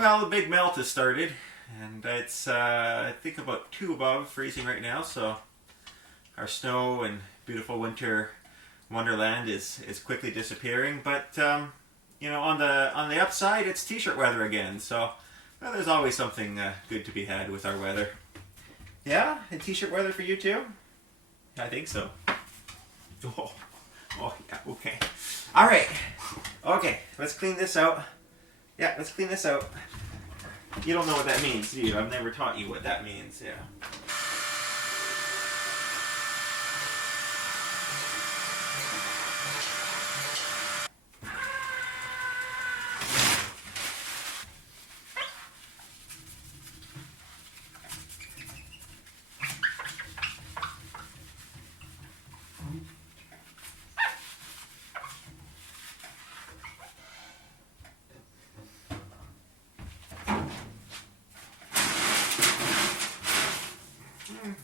Well, the big melt has started, and it's I think about 2 above freezing right now, so our snow and beautiful winter wonderland is quickly disappearing. But you know, on the upside, it's t-shirt weather again, so well, there's always something good to be had with our weather. Yeah, and t-shirt weather for you too? I think so. Oh, yeah, okay. All right. Okay, let's clean this out. Yeah, let's clean this out. You don't know what that means, do you? I've never taught you what that means, yeah.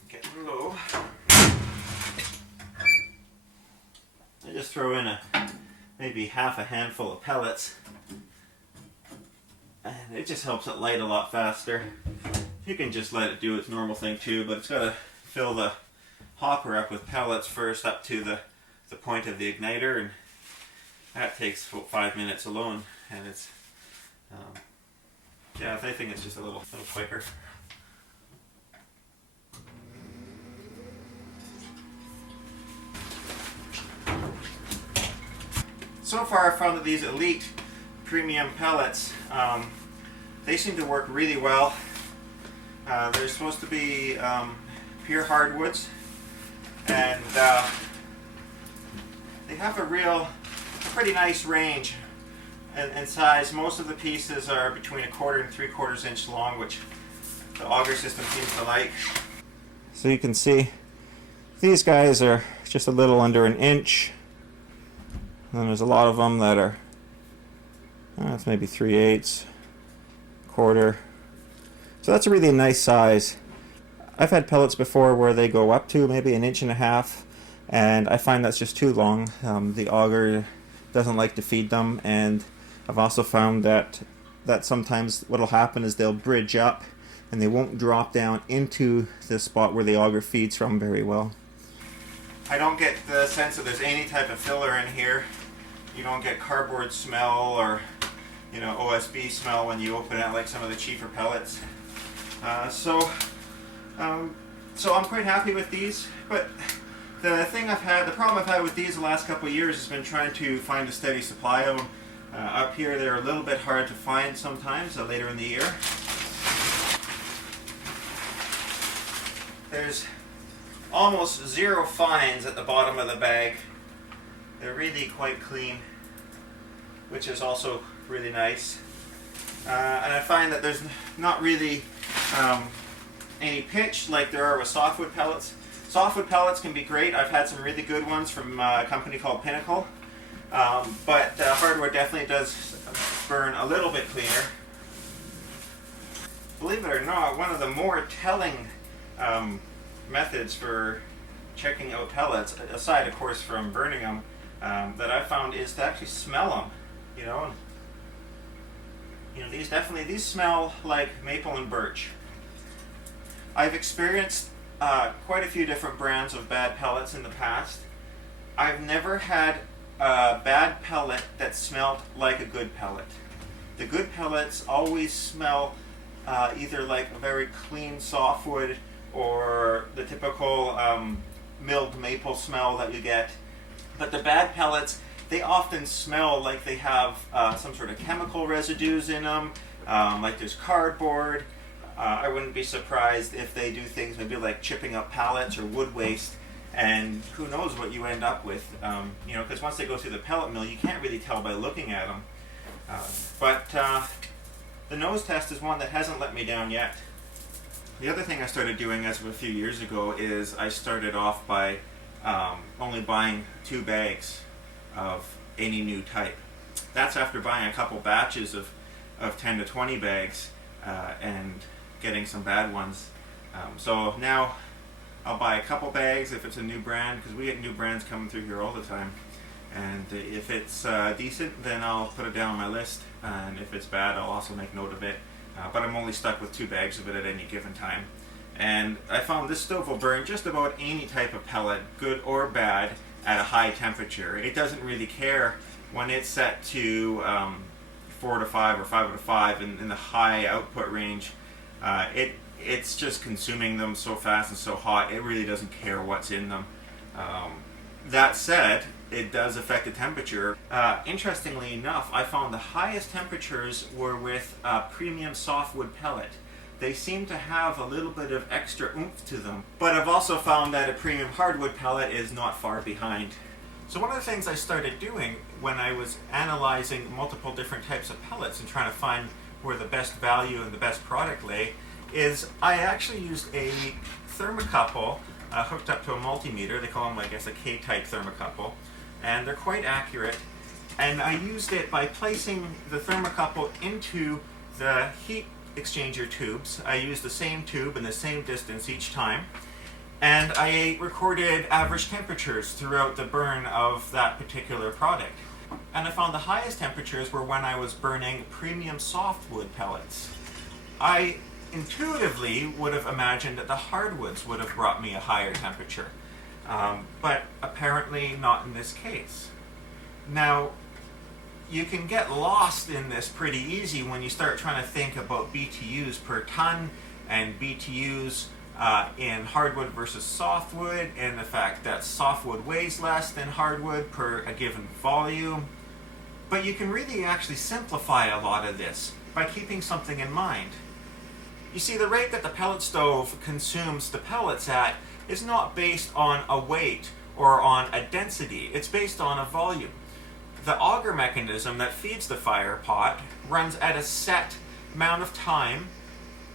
Getting low. I just throw in maybe half a handful of pellets, and it just helps it light a lot faster. You can just let it do its normal thing too, but it's got to fill the hopper up with pellets first up to the point of the igniter, and that takes about 5 minutes alone, and it's yeah, I think it's just a little quicker. So far I've found that these Elite premium pellets, they seem to work really well. They're supposed to be pure hardwoods, and they have a pretty nice range and size. Most of the pieces are between 1/4 and 3/4 inch long, which the auger system seems to like. So you can see these guys are just a little under 1 inch. And there's a lot of them that are, that's maybe 3/8, 1/4. So that's a really nice size. I've had pellets before where they go up to maybe 1.5 inches, and I find that's just too long. The auger doesn't like to feed them, and I've also found that sometimes what'll happen is they'll bridge up and they won't drop down into the spot where the auger feeds from very well. I don't get the sense that there's any type of filler in here. You don't get cardboard smell or, you know, OSB smell when you open it like some of the cheaper pellets. So I'm quite happy with these. But the problem I've had with these the last couple of years has been trying to find a steady supply of them. Up here they're a little bit hard to find sometimes later in the year. There's almost 0 fines at the bottom of the bag. They're really quite clean, which is also really nice. And I find that there's not really any pitch like there are with softwood pellets. Softwood pellets can be great. I've had some really good ones from a company called Pinnacle. But hardwood definitely does burn a little bit cleaner. Believe it or not, one of the more telling methods for checking out pellets, aside of course from burning them, that I've found is to actually smell them. You know, these smell like maple and birch. I've experienced quite a few different brands of bad pellets in the past. I've never had a bad pellet that smelled like a good pellet. The good pellets always smell either like a very clean softwood or the typical milled maple smell that you get. But the bad pellets, they often smell like they have some sort of chemical residues in them, like there's cardboard. I wouldn't be surprised if they do things maybe like chipping up pallets or wood waste, and who knows what you end up with. You know, because once they go through the pellet mill, you can't really tell by looking at them. But the nose test is one that hasn't let me down yet. The other thing I started doing as of a few years ago is I started off by only buying 2 bags of any new type. That's after buying a couple batches of 10 to 20 bags and getting some bad ones. So now I'll buy a couple bags if it's a new brand, because we get new brands coming through here all the time. And if it's decent, then I'll put it down on my list, and if it's bad, I'll also make note of it. But I'm only stuck with 2 bags of it at any given time. And I found this stove will burn just about any type of pellet, good or bad, at a high temperature. It doesn't really care when it's set to 4 to 5 or 5 to 5 in the high output range. It's just consuming them so fast and so hot, it really doesn't care what's in them. That said, it does affect the temperature. Interestingly enough, I found the highest temperatures were with premium softwood pellet. They seem to have a little bit of extra oomph to them. But I've also found that a premium hardwood pellet is not far behind. So one of the things I started doing when I was analyzing multiple different types of pellets and trying to find where the best value and the best product lay is I actually used a thermocouple hooked up to a multimeter. They call them, I guess, a K-type thermocouple. And they're quite accurate. And I used it by placing the thermocouple into the heat exchanger tubes. I used the same tube and the same distance each time, and I recorded average temperatures throughout the burn of that particular product. And I found the highest temperatures were when I was burning premium softwood pellets. I intuitively would have imagined that the hardwoods would have brought me a higher temperature, but apparently not in this case. Now, you can get lost in this pretty easy when you start trying to think about BTUs per ton and BTUs in hardwood versus softwood, and the fact that softwood weighs less than hardwood per a given volume. But you can really actually simplify a lot of this by keeping something in mind. You see, the rate that the pellet stove consumes the pellets at is not based on a weight or on a density, it's based on a volume. The auger mechanism that feeds the fire pot runs at a set amount of time,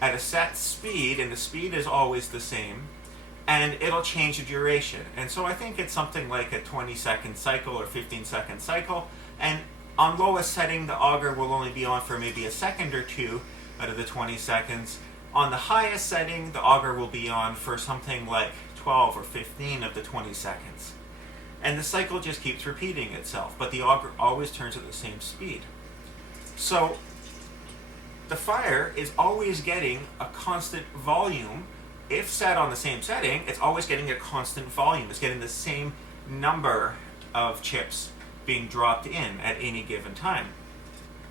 at a set speed, and the speed is always the same, and it'll change the duration. And so I think it's something like a 20-second cycle or 15-second cycle, and on lowest setting the auger will only be on for maybe a second or two out of the 20 seconds. On the highest setting, the auger will be on for something like 12 or 15 of the 20 seconds. And the cycle just keeps repeating itself, but the auger always turns at the same speed. So the fire is always getting a constant volume. If set on the same setting, it's always getting a constant volume. It's getting the same number of chips being dropped in at any given time.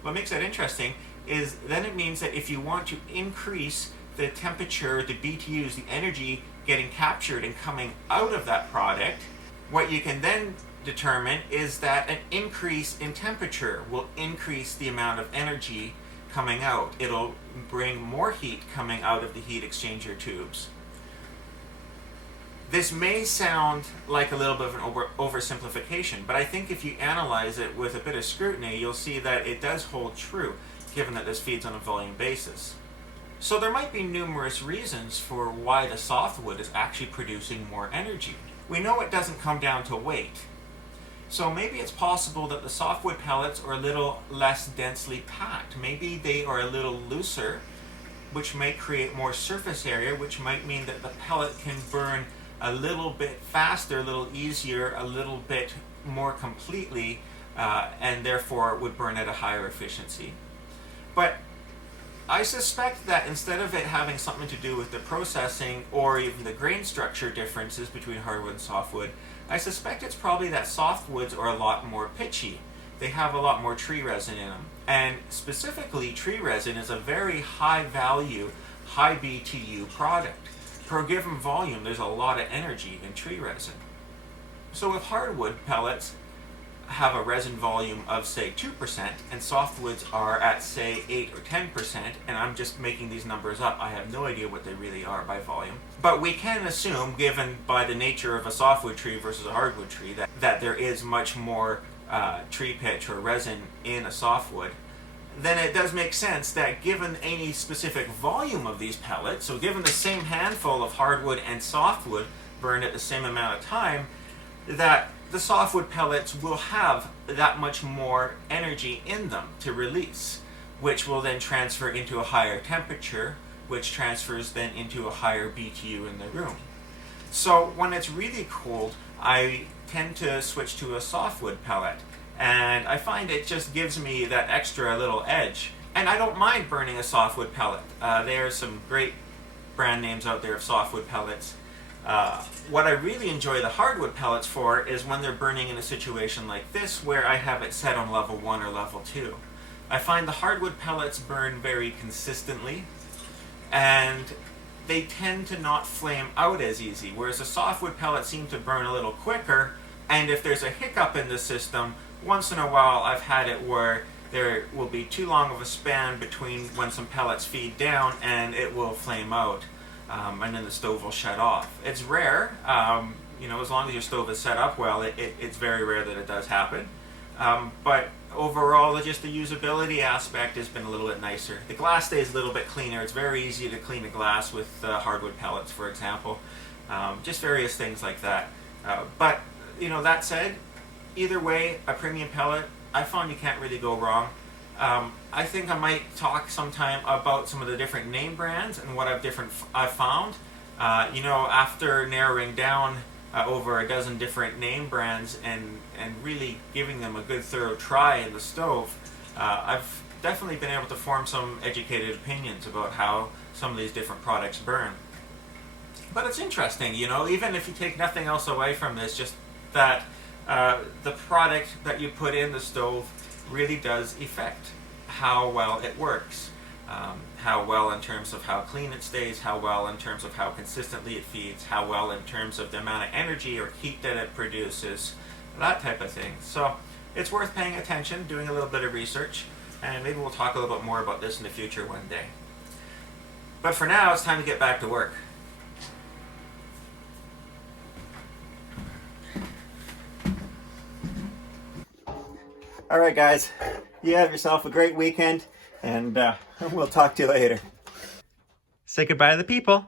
What makes that interesting is then it means that if you want to increase the temperature, the BTUs, the energy getting captured and coming out of that product, what you can then determine is that an increase in temperature will increase the amount of energy coming out. It'll bring more heat coming out of the heat exchanger tubes. This may sound like a little bit of an oversimplification, but I think if you analyze it with a bit of scrutiny, you'll see that it does hold true, given that this feeds on a volume basis. So there might be numerous reasons for why the softwood is actually producing more energy. We know it doesn't come down to weight. So maybe it's possible that the softwood pellets are a little less densely packed. Maybe they are a little looser, which may create more surface area, which might mean that the pellet can burn a little bit faster, a little easier, a little bit more completely, and therefore would burn at a higher efficiency. But I suspect that instead of it having something to do with the processing or even the grain structure differences between hardwood and softwood, I suspect it's probably that softwoods are a lot more pitchy. They have a lot more tree resin in them. And specifically, tree resin is a very high value, high BTU product. Per given volume, there's a lot of energy in tree resin. So if hardwood pellets have a resin volume of say 2% and softwoods are at say 8 or 10%, and I'm just making these numbers up, I have no idea what they really are by volume, but we can assume, given by the nature of a softwood tree versus a hardwood tree, that there is much more tree pitch or resin in a softwood. Then it does make sense that given any specific volume of these pellets, so given the same handful of hardwood and softwood burned at the same amount of time, that the softwood pellets will have that much more energy in them to release, which will then transfer into a higher temperature, which transfers then into a higher BTU in the room. So when it's really cold, I tend to switch to a softwood pellet. And I find it just gives me that extra little edge. And I don't mind burning a softwood pellet. There are some great brand names out there of softwood pellets. What I really enjoy the hardwood pellets for is when they're burning in a situation like this where I have it set on level 1 or level 2. I find the hardwood pellets burn very consistently, and they tend to not flame out as easy, whereas the softwood pellets seem to burn a little quicker, and if there's a hiccup in the system, once in a while I've had it where there will be too long of a span between when some pellets feed down and it will flame out, and then the stove will shut off. It's rare, you know, as long as your stove is set up well, it's very rare that it does happen. But overall, just the usability aspect has been a little bit nicer. The glass stays a little bit cleaner. It's very easy to clean a glass with hardwood pellets, for example. Just various things like that. But, you know, that said, either way, a premium pellet, I found you can't really go wrong. I think I might talk sometime about some of the different name brands and what I've found. You know, after narrowing down over a dozen different name brands and really giving them a good thorough try in the stove, I've definitely been able to form some educated opinions about how some of these different products burn. But it's interesting, you know, even if you take nothing else away from this, just that the product that you put in the stove really does affect how well it works. How well in terms of how clean it stays, how well in terms of how consistently it feeds, how well in terms of the amount of energy or heat that it produces, that type of thing. So it's worth paying attention, doing a little bit of research, and maybe we'll talk a little bit more about this in the future one day. But for now, it's time to get back to work. All right, guys, you have yourself a great weekend, and we'll talk to you later. Say goodbye to the people.